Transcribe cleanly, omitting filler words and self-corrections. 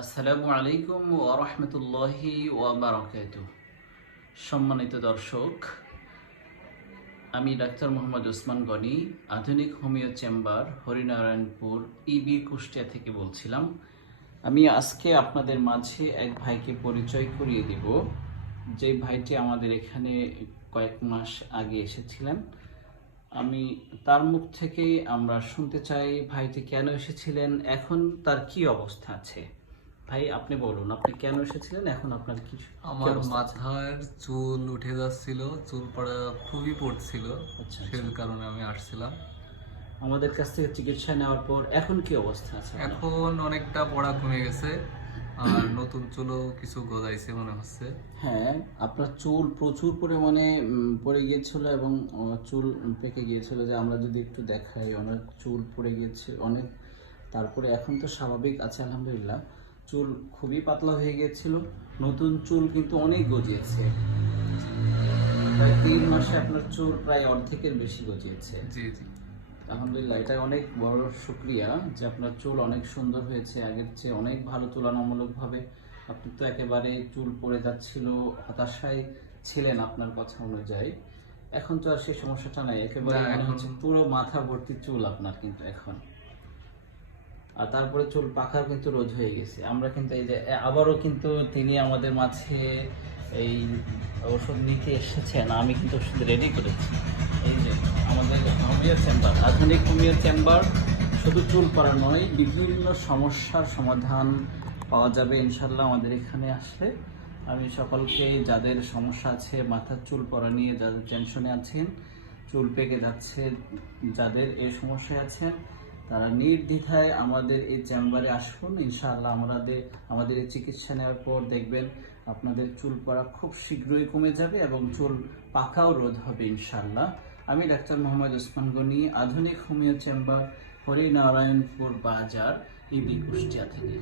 আসসালামু আলাইকুম ওয়া রাহমাতুল্লাহি ওয়া বারাকাতুহু। সম্মানিত দর্শক, আমি ডাক্তার মোহাম্মদ ওসমান গনি, আধুনিক হোমিও চেম্বার, হরিনারায়ণপুর, ইবি, কুষ্টিয়া থেকে বলছিলাম। আমি আজকে আপনাদের মাঝে এক ভাইকে পরিচয় করিয়ে দিব, যে ভাইটি আমাদের এখানে কয়েক মাস আগে এসেছিলেন। আমি তার মুখ থেকেই আমরা শুনতে চাই ভাইটি কেন এসেছিলেন, এখন তার কি অবস্থা আছে। ভাই, আপনি বলুন, আপনি কেন এসেছিলেন, এখন আপনার কি আমার অবস্থা আছে? মাথার চুল উঠে যাচ্ছিল, চুল পড়া খুবই পড়ছিল, আচ্ছা সেই আচ্ছা, কারণে আমি আসছিলাম। আমাদের কাছ থেকে চিকিৎসা নেওয়ার পর এখন কি অবস্থা আছে আপনার? এখন অনেকটা পড়া কমে গেছে, আর নতুন চুলও কিছু গজাইছে মনে হচ্ছে। হ্যাঁ, আপনার চুল প্রচুর পরিমাণে পড়ে গিয়েছিল এবং চুল পেকে গিয়েছিল, যে আমরা যদি একটু দেখাই, অনেক চুল পড়ে গিয়েছে অনেক। তারপরে এখন তো স্বাভাবিক আছে আলহামদুলিল্লাহ। চুল খুবই পাতলা হয়ে গিয়েছিল, নতুন চুল কিন্তু অনেক গজিয়েছে। প্রায় 3 মাসে আপনার চুল প্রায় অর্ধেকের বেশি গজিয়েছে। জি জি। আলহামদুলিল্লাহ, এটা অনেক বড় শুকরিয়া যে আপনার চুল অনেক সুন্দর হয়েছে, আগের চেয়ে অনেক ভালো তুলনামূলকভাবে। আপনি তো একেবারে চুল পড়ে যাচ্ছিল, হতাশায় ছিলেন আপনার কথা অনুযায়ী। এখন তো আর সেই সমস্যাটা নাই, একেবারে না, মনে এখন হচ্ছে পুরো মাথা ভর্তি চুল আপনার কিন্তু এখন। আর তারপরে চুল পাকা কিন্তু রোধ হয়ে গেছে। আমরা কিন্তু এই যে আবারও কিন্তু তিনি আমাদের মাঝে এই ওষুধ নিতে এসেছেন, আমি কিন্তু ওষুধ রেডি করেছি। এই যে আমাদের হোমিও চেম্বার, আধুনিক হোমিও চেম্বার, শুধু চুল পড়া নয়, বিভিন্ন সমস্যার সমাধান পাওয়া যাবে ইনশাল্লাহ আমাদের এখানে আসলে। আমি সকলকে, যাদের সমস্যা আছে মাথার চুল পড়া নিয়ে, যাদের টেনশনে আছেন, চুল পেকে যাচ্ছে, যাদের এই সমস্যায় আছেন, তারা নির্দ্বিধায় আমাদের এই চেম্বারে আসুন। ইনশাআল্লাহ আমাদের এই চিকিৎসা নেওয়ার পর দেখবেন আপনাদের চুল পড়া খুব শীঘ্রই কমে যাবে এবং চুল পাকাও রোধ হবে ইনশাআল্লাহ। আমি ডাক্তার মোহাম্মদ ওসমান গনি, আধুনিক হোমিও চেম্বার, হরিনারায়ণপুর বাজার, ইবি, কুষ্টিয়া থেকে।